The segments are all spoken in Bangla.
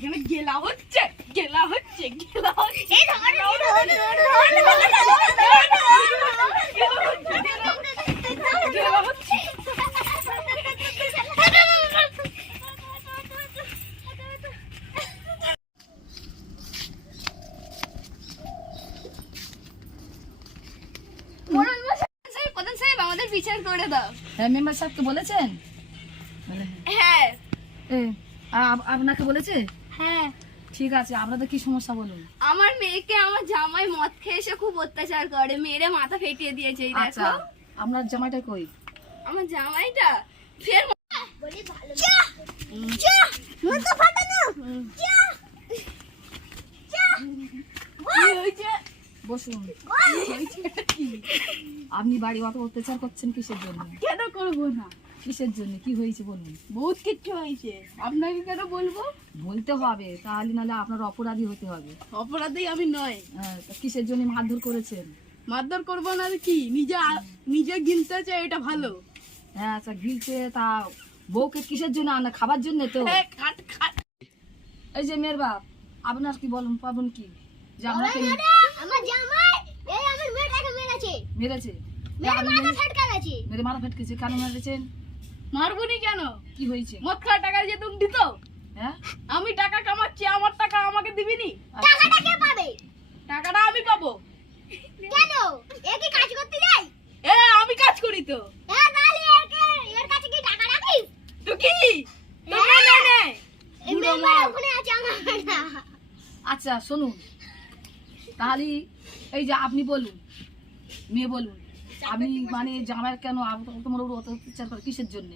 এখানে গেলা হচ্ছে গেলা হচ্ছে গেলা হচ্ছে গেলা হচ্ছে আমাদের বিচার করে দাও। হ্যাঁ মেম্বার সাহেবকে বলেছেন? হ্যাঁ আপনাকে বলেছে? হ্যাঁ ঠিক আছে, আপনাদের কি সমস্যা বলুন। আমার মেয়েকে আমার জামাই মদ খেয়ে এসে খুব অত্যাচার করে, মেরে মাথা ফেটিয়ে দিয়েছে। এই আচ্ছা, দেখো আপনার জামাইটা কই? আমার জামাইটা ফের বলি ভালো বসুন। আপনি বাড়ি অত অত্যাচার করছেন কিসের জন্য? কেন করবো না? কিসের জন্য, কি হয়েছে বলুন? বহুত কিছু হয়েছে, আপনাকে কেন বলবো? বলতে হবে, তাহলে নাহলে আপনার অপরাধী হতে হবে। অপরাধী আমি নয়। তা কিসের জন্য মারধর করেছেন? মারধর করবো না কি, নিজে গিলতে চাই, এটা ভালো। হ্যাঁ আচ্ছা, গিলছে তা বউকে কিসের জন্য আনা? খাবার জন্য তো। এই যে মেয়ের বাপ, আপনার কি বলুন পাবেন কি যে আপনাকে আমার জামাই এই আমার মেয়েটাকে মেরেছে। মেরেছে? মেরে মাথা ফেটকেছে? কেন মেরেছেন? মারবনি কেন? কি হয়েছে? মদ খাওয়া টাকা যে তুমি দিত, হ্যাঁ আমি টাকা কামাচ্ছি, আমার টাকা আমাকে দিবিনি? টাকাটা কে পাবে? টাকাটা আমি পাবো। কেন? এ কি কাজ করতে যায়? আমি কাজ করি তো। হ্যাঁ তাহলে এর কাছে কি টাকা রাখিস? তো কি এই মেম্বার ওখানে আছে আমার না। আচ্ছা শুনুন, তাহলে এই যে আপনি বলুন, মেয়ে বলুন, আপনি মানে জামাই কেন তোমার উপর অত্যাচার করে কিসের জন্য?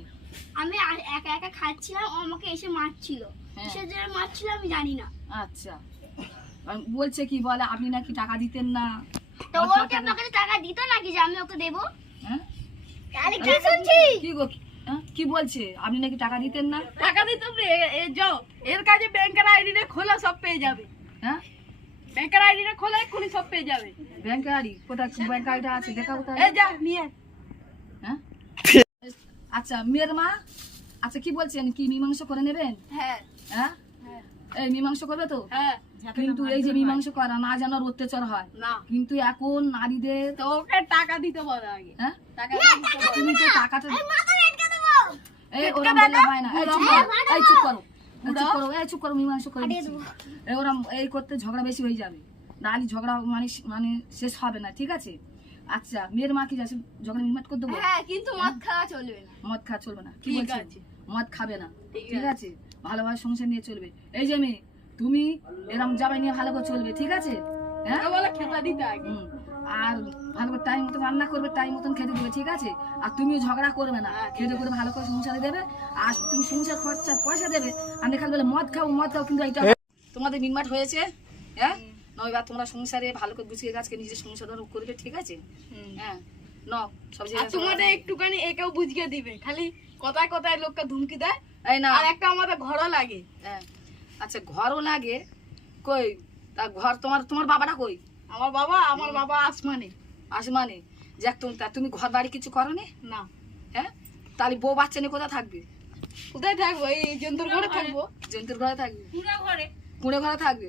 আমি একা একা খাচ্ছিলাম, ও আমাকে এসে মারছিল। কিসের জন্য মারছিল আমি জানি না। আচ্ছা, বলছে কি বলে আপনি নাকি টাকা দিতেন না? তো ও কি আপনাকে টাকা দিত নাকি যে আমি ওকে দেব? হ্যাঁ তাহলে কি শুনছি? কি গো, কি বলছে আপনি নাকি টাকা দিতেন না? টাকা দিতাম রে, যাও এর কাছে ব্যাংকের আইডি রে খোলা, সব পেয়ে যাবে। হ্যাঁ ব্যাংকের আইডি রে খোলা এক্ষুনি সব পেয়ে যাবে। ব্যাংক আইডি কোথায়? ব্যাংক আইডি আছে, দেখা কোথায়? যা নিয়ে। হ্যাঁ আচ্ছা মেয়ের মা, আচ্ছা কি বলছেন, কি মীমাংসা করে নেবেন? হ্যাঁ হ্যাঁ এই মীমাংসা করবে তো? হ্যাঁ কিন্তু এই যে মীমাংসা করা না যেন আর অত্যাচার হয় না, কিন্তু এখন নারীদের তো ওকে টাকা দিতে বলো আগে। হ্যাঁ টাকা তুমি তো টাকাটা মাথা রেটকে দেব। এই ওরম বললে হয় না। এই চুপ করো, এই চুপ করো, এই চুপ করো, এই চুপ করো, মীমাংসা করে দিচ্ছি। এই ওরম এই করতে ঝগড়া বেশি হয়ে যাবে, নারী ঝগড়া মানে শেষ হবে না, ঠিক আছে? আচ্ছা মেয়ের মা কি যাচ্ছে ঝগড়া মিটমাট করে দেবো? হ্যাঁ কিন্তু মদ খাওয়া চলবে না। মদ খাওয়া চলবে না? কি ঠিক বলছো? আছে। মদ খাবে না, ঠিক ঠিক আছে? ভালোভাবে সংসার নিয়ে চলবে। এই যে মেয়ে, তুমি এরম জামাই নিয়ে ভালো করে চলবে, ঠিক আছে? হ্যাঁ বলে খেলা দিতে আগে। আর ভালো করে টাইম মতো রান্না করবে, টাইম মতন খেতে দেবে, ঠিক আছে? আর তুমিও ঝগড়া করবে না, খেতে করে ভালো করে সংসারে দেবে। আর তুমি সংসার খরচা পয়সা দেবে, আমি খালি বলে মদ খাও মদ খাও, কিন্তু এটা তোমাদের মিটমাট হয়েছে। হ্যাঁ নয়বার তোমরা সংসারে ভালো করে গুছিয়ে গাছকে নিজের সংসার করবে, ঠিক আছে? হ্যাঁ ন সব আর তোমাদের একটুখানি একেও বুঝিয়ে দিবে, খালি কথায় কথায় লোককে ধুমকি দেয়। এই না, আর একটা আমাদের ঘরও লাগে। হ্যাঁ আচ্ছা ঘরও লাগে, কই তা ঘর তোমার বাবাটা কই? আমার বাবা আসমানে। আসমানে? যাক তুমি ঘর বাড়ি কিছু করো না। হ্যাঁ তাহলে বউ বাচ্চা নিয়ে কোথায় থাকবে? কোথায় থাকবো? এই জন্তুর ঘরে থাকবো। জন্তুর ঘরে থাকবে? কুঁড়ে ঘরে থাকবে?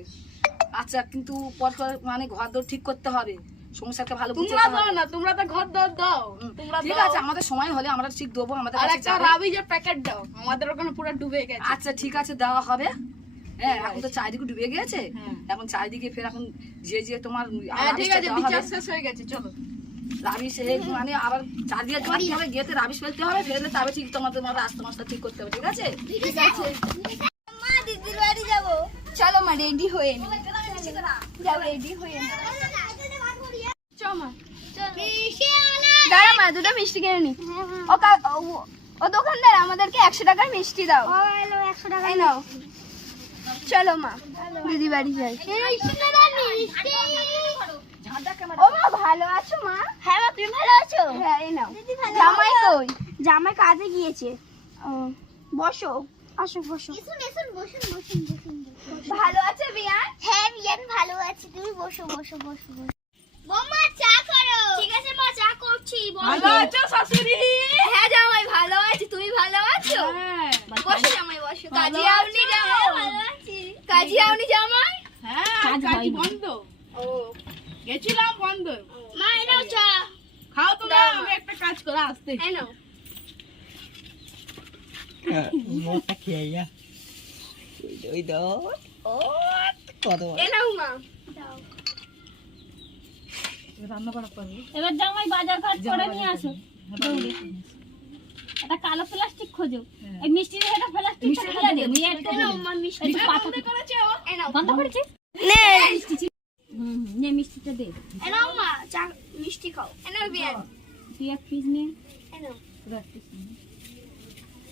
আচ্ছা কিন্তু পর মানে ঘর দর ঠিক করতে হবে, সংসারকে ভালো তোমরা দাও না, তোমরা তো ঘর দর দাও। তোমরা ঠিক আছে, আমাদের সময় হলে আমরা ঠিক দেবো। আমাদের আর কাছে একটা রাবিজের প্যাকেট দাও, আমাদের ওখানে পুরো ডুবে গেছে। আচ্ছা ঠিক আছে, দেওয়া হবে। হ্যাঁ এখন তো চারিদিকে ডুবে গেছে, এখন চারিদিকে ফের এখন যে তোমার ঠিক আছে, বিচার শেষ হয়ে গেছে, চলো। রাবিশ মানে আবার চারিদিকে তোমার কি হবে, গেতে রাবিশ ফেলতে হবে, ফেললে তবে ঠিক তোমার রাস্তা মাস্তা ঠিক করতে হবে, ঠিক আছে? ঠিক আছে। মা দিদির বাড়ি যাব। চলো মা, রেডি হয়ে নি। যাও রেডি হয়ে নি। চল মা। দাঁড়া মা, দুটো মিষ্টি কিনে নি। ও দোকানদার, আমাদেরকে 100 টাকার মিষ্টি দাও। ও এলো 100 টাকা এই নাও। চলো মা, দিদি বাড়ি যাই। ও মা, ভালো আছো মা? হ্যাঁ মা, তুমি ভালো আছো? হ্যাঁ এই নাও। দিদি ভালো জামাই আছো? কই? জামাই কাজে গিয়েছে। বসো। আসো বসো। বসুন বসুন বসুন বসুন। ভালো আছে বিয়ান? হ্যাঁ বিয়ান ভালো আছে, তুমি বসো বসো বসো বসো। বৌমা চা করো। ঠিক আছে মা, চা করছি। ভালো আছো শাশুড়ি? হ্যাঁ জামাই ভালো আছি, তুমি ভালো আছো? হ্যাঁ বসো জামাই বসো। কাজে আপনি জামাই? ভালো আছি। আজ যাওনি জামাই? হ্যাঁ কাজ কাজ হয়নি। বন্ধ, ও গেছিলাম বন্ধ। মা এনাও চা। খাও তোমরা, দাও, আমি একটা কাজ করে আসতে। এই নাও। মোটা খেয়ে যা ওই দাও ও কত এই নাও মা। রান্না করার পরে এবার জামাই বাজার ঘাট করে নিয়ে আসো দৌড়ে। একটা কালো প্লাস্টিক খোঁজো, এই মিষ্টির একটা প্লাস্টিক মিষ্টির ফেলে দে, মিষ্টি- একটা এই নাও মা মিষ্টি। একটু পাতা এই নাও। বন্ধ করেছিস? নে। নে মিষ্টিটা দে, এই নাও মা চা মিষ্টি খাও। এই নাও বিয়ান। তুই এক পিস নে। এই নাও।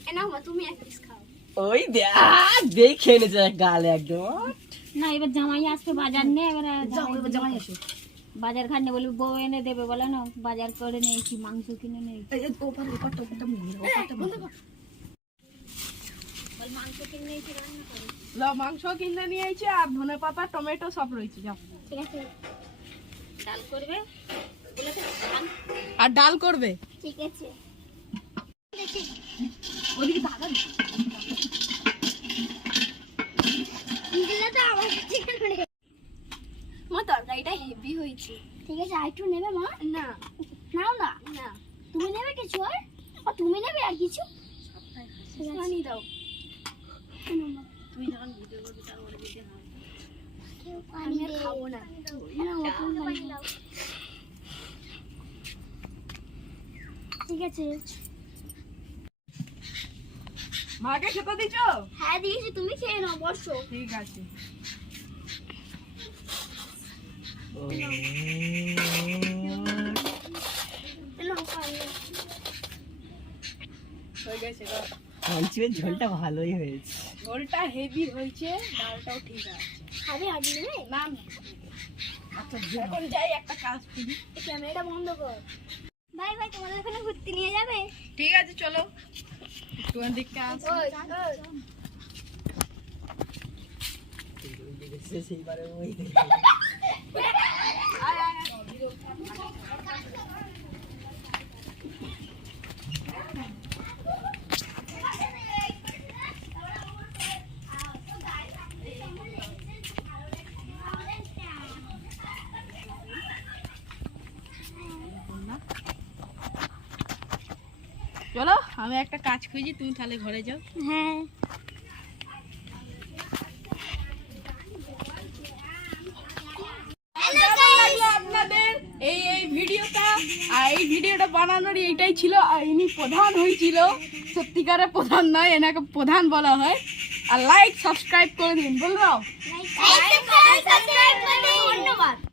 এই নাও মা তুমি এক পিস খাও। ওই দেখে এনেছে গালে একদম না এবার জামাই আসবে বাজার নে, এবার যাও এবার জামাই এসো। বাজার ঘাট নে বলবি বউ এনে দেবে, বলে না বাজার করে নিয়েছি, মাংস কিনে নিয়েছি। এই ওপারটা নিয়ে ওপারটা বন্ধ কর। মাংস কিনে নিয়েছি, রান্না করে। লাও, মাংস কিনে নিয়ে এসেছি আর ধনে পাতা টমেটো সব রয়েছে, যাও। ঠিক আছে, ডাল করবে বলে তো ডাল। আর ডাল করবে। ঠিক আছে ওদিকে দাদা দিলে তো আমার চিকেন করে। মা তরকারিটা হেভি হয়েছে। ঠিক আছে আর একটু নেবে মা? না নাও না, না তুমি নেবে কিছু আর? ও তুমি নেবে আর কিছু? ঠিক আছে পানি দাও। নাও মা। তুই যখন ভিডিও করবি তারপরে দিতে হবে। কেউ আমি পানি আর দে। খাবো না। নাও, তুমি পানি দাও। ঠিক আছে মাকে খেতে দিছো? হ্যাঁ দিয়েছি, তুমি খেয়ে নাও, বসো। ঠিক আছে। নাও পানি। হয়ে গেছে গো। পঞ্চমের ঝোলটা ভালোই হয়েছে ঝোলটা হেভি হয়েছে, ডালটাও ঠিক আছে। খাবে আর নেবে? না না, এখন যাই একটা কাজ করি। ক্যামেরাটা বন্ধ কর। ভাই ভাই তোমাদের ওখানে ঘুরতে নিয়ে যাবে? ঠিক আছে চলো, একটু দিকটা আসো। সেইবারে ওই চলো, আমি একটা কাজ খুঁজি, তুমি তাহলে ঘরে যাও। হ্যাঁ কেমন লাগলো আপনাদের এই ভিডিওটা? আর এই ভিডিওটা বানানোর এইটাই ছিল, আর ইনি প্রধান হয়েছিল, সত্যিকারের প্রধান নয়, এনাকে প্রধান বলা হয়। আর লাইক সাবস্ক্রাইব করে দিন, বলবো। লাইক